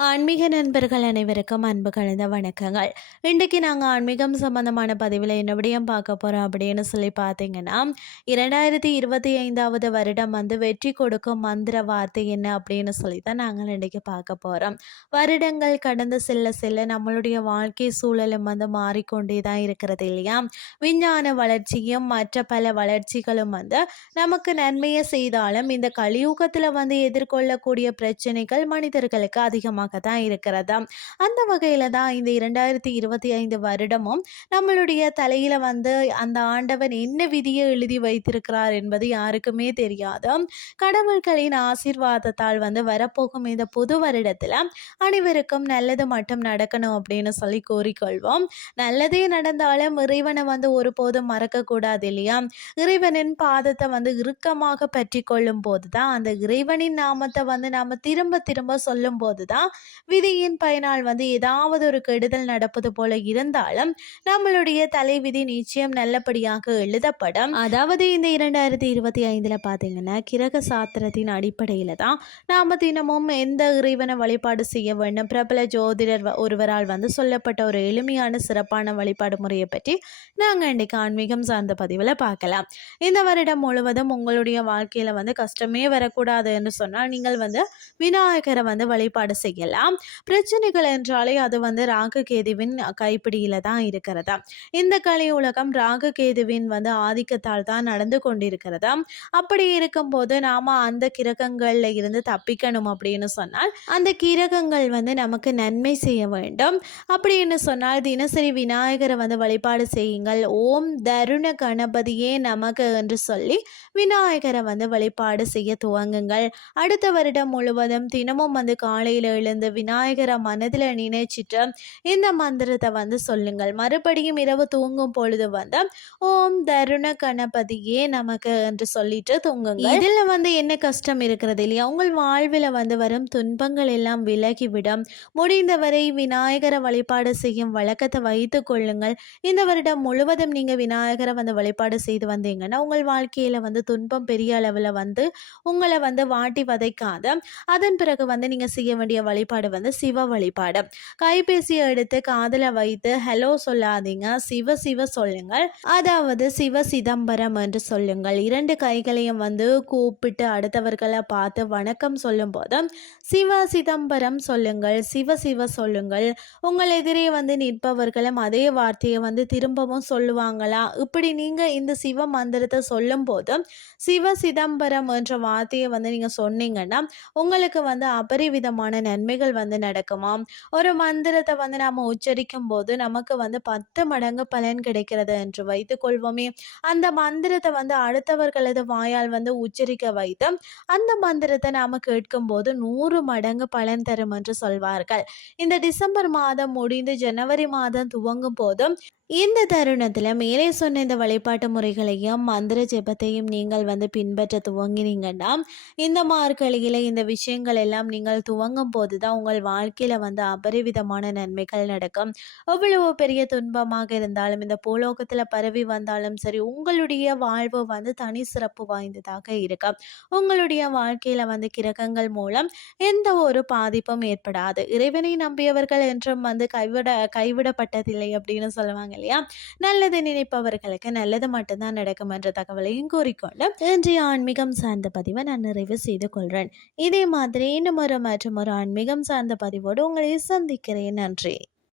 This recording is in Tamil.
ஆன்மீக நண்பர்கள் அனைவருக்கும் அன்பு கலந்த வணக்கங்கள். இன்றைக்கு நாங்கள் ஆன்மீகம் சம்பந்தமான பதிவில் என்ன விடயம் பார்க்க போகிறோம் அப்படின்னு சொல்லி பார்த்தீங்கன்னா இரண்டாயிரத்தி இருபத்தி ஐந்தாவது வருடம் வந்து வெற்றி கொடுக்கும் மந்திர வார்த்தை என்ன அப்படின்னு சொல்லி தான் நாங்கள் இன்றைக்கி பார்க்க போகிறோம் வருடங்கள் கடந்து செல்ல செல்ல நம்மளுடைய வாழ்க்கை சூழலும் வந்து மாறிக்கொண்டே தான் இருக்கிறது இல்லையா? விஞ்ஞான வளர்ச்சியும் மற்ற பல வளர்ச்சிகளும் வந்து நமக்கு நன்மையை செய்தாலும் இந்த கலியுகத்தில் வந்து எதிர்கொள்ளக்கூடிய பிரச்சனைகள் மனிதர்களுக்கு அதிகமாக தான் இருக்கிறதா? அந்த வகையில் தான் இந்த இரண்டாயிரத்தி இருபத்தி ஐந்து வருடமும் நம்மளுடைய தலையில் வந்து அந்த ஆண்டவன் என்ன விதியை எழுதி வைத்திருக்கிறார் என்பது யாருக்குமே தெரியாது. கடவுள்களின் ஆசீர்வாதத்தால் வந்து வரப்போகும் இந்த புது வருடத்தில் அனைவருக்கும் நல்லது மட்டும் நடக்கணும் அப்படின்னு சொல்லி கூறிக்கொள்வோம். நல்லதே நடந்தாலும் இறைவனை வந்து ஒருபோதும் மறக்கக்கூடாது இல்லையா? இறைவனின் பாதத்தை வந்து இறுக்கமாக பற்றி கொள்ளும் போது தான் அந்த இறைவனின் நாமத்தை வந்து நாம் திரும்ப திரும்ப சொல்லும் போது தான் விதியின் பயனால் வந்து ஏதாவது ஒரு கெடுதல் நடப்பது போல இருந்தாலும் நம்மளுடைய தலைவிதி நிச்சயம் நல்லபடியாக எழுதப்படும். அதாவது இந்த இரண்டாயிரத்தி இருபத்தி ஐந்துல பாத்தீங்கன்னா கிரக சாத்திரத்தின் அடிப்படையில தான் நாம தினமும் எந்த இறைவனை வழிபாடு செய்ய வேண்டும்? பிரபல ஜோதிடர் ஒருவரால் வந்து சொல்லப்பட்ட ஒரு எளிமையான சிறப்பான வழிபாடு முறையை பற்றி நாங்கள் இன்றைக்கு ஆன்மீகம் சார்ந்த பதிவில் பார்க்கலாம். இந்த வருடம் முழுவதும் உங்களுடைய வாழ்க்கையில் வந்து கஷ்டமே வரக்கூடாது என்று சொன்னால் நீங்கள் வந்து விநாயகரை வந்து வழிபாடு செய்யலாம். பிரச்சனைகள் என்றாலே அது வந்து ராகு கேதுவின் கைப்பிடியில தான் இருக்கிறதா? இந்த கலை உலகம் ராகு கேதுவின் வந்து ஆதிக்கத்தால் தான் நடந்து கொண்டிருக்கிறதா? அப்படி இருக்கும்போது நாம அந்த கிரகங்கள்ல இருந்து தப்பிக்கணும் அப்படின்னு சொன்னால் அந்த கிரகங்கள் வந்து நமக்கு நன்மை செய்ய வேண்டும். அப்படின்னு சொன்னால் தினசரி விநாயகரை வந்து வழிபாடு செய்யுங்கள். ஓம் தருண கணபதியே நமக்கு என்று சொல்லி விநாயகரை வந்து வழிபாடு செய்ய துவங்குங்கள். அடுத்த வருடம் முழுவதும் தினமும் வந்து காலையில் எழுந்து விநாயகரை மனதில் நினைச்சிட்டு இந்த மந்திரத்தை வந்து சொல்லுங்கள். மறுபடியும் இரவு தூங்கும் பொழுது வந்து ஓம் தருண கணபதியே நமக்கு என்று சொல்லிட்டு தூங்குங்க இதில் வந்து என்ன கஷ்டம் இருக்கிறது இல்லையா? உங்கள் வாழ்வில் வந்து வரும் துன்பங்கள் எல்லாம் விலகிவிடும். முடிந்தவரை விநாயகரை வழிபாடு செய்யும் வழக்கத்தை வைத்து கொள்ளுங்கள். இந்த வருடம் முழுவதும் நீங்கள் விநாயகரை வந்து வழிபாடு செய்து வந்தீங்கன்னா உங்கள் வாழ்க்கையில் வந்து துன்பம் பெரிய அளவில் வந்து உங்களை வந்து வாட்டி வதைக்காத அதன் பிறகு வந்து நீங்கள் செய்ய வேண்டிய வழிபாடு வந்து சிவ வழிபாடு. கைபேசியை எடுத்து காதல வைத்து ஹலோ சொல்லாதீங்க. சிவ சிவ சொல்லுங்கள். அதாவது சிவ சிதம்பரம் என்று சொல்லுங்கள். இரண்டு கைகளையும் வந்து கூப்பிட்டு அடுத்தவர்களை பார்த்து வணக்கம் சொல்லும் போது சிவ சிதம்பரம் சொல்லுங்கள். சிவ சிவ சொல்லுங்கள். உங்கள் எதிரே வந்து நிற்பவர்களும் அதே வார்த்தையை வந்து திரும்பவும் சொல்லுவாங்களா? இப்படி நீங்கள் இந்த சிவ மந்திரத்தை சொல்லும் போது சிவ சிதம்பரம் என்ற வார்த்தையை வந்து நீங்கள் சொன்னீங்கன்னா உங்களுக்கு வந்து அபரிவிதமான நன்மை நன்மைகள் வந்து நடக்குமாம். ஒரு மந்திரத்தை வந்து நாம் உச்சரிக்கும் போது நமக்கு வந்து பத்து மடங்கு பலன் கிடைக்கிறது என்று வைத்துக் கொள்வோமே. அந்த மந்திரத்தை வந்து அடுத்தவர்களது வாயால் வந்து உச்சரிக்க வைத்து அந்த மந்திரத்தை நாம் கேட்கும்போது நூறு மடங்கு பலன் தரும் என்று சொல்வார்கள். இந்த டிசம்பர் மாதம் முடிந்து ஜனவரி மாதம் துவங்கும் போதும் இந்த தருணத்தில் மேலே சொன்ன இந்த வழிபாட்டு முறைகளையும் மந்திர ஜெபத்தையும் நீங்கள் வந்து பின்பற்ற துவங்கினீங்கன்னா இந்த மார்கழியில் இந்த விஷயங்கள் எல்லாம் நீங்கள் துவங்கும் போது தான் உங்கள் வாழ்க்கையில் வந்து அபரிவிதமான நன்மைகள் நடக்கும். எவ்வளவு பெரிய துன்பமாக இருந்தாலும் இந்த பூலோகத்தில் பரவி வந்தாலும் சரி உங்களுடைய வாழ்வு வந்து தனி சிறப்பு வாய்ந்ததாக இருக்கும். உங்களுடைய வாழ்க்கையில் வந்து கிரகங்கள் மூலம் எந்த ஒரு பாதிப்பும் ஏற்படாது. இறைவனை நம்பியவர்கள் என்றும் வந்து கைவிட கைவிடப்பட்டதில்லை அப்படின்னு சொல்லுவாங்க இல்லையா? நல்லது நினைப்பவர்களுக்கு நல்லது மட்டும்தான் நடக்கும் என்ற தகவலையும் கூறிக்கொண்டு இன்றைய ஆன்மீகம் சார்ந்த பதிவை நான் நிறைவு செய்து கொள்கிறேன் இதே மாதிரி இன்னும் ஒரு மற்றும் ஒரு ஆன்மீகம் சார்ந்த பதிவோடு உங்களை சந்திக்கிறேன். நன்றி.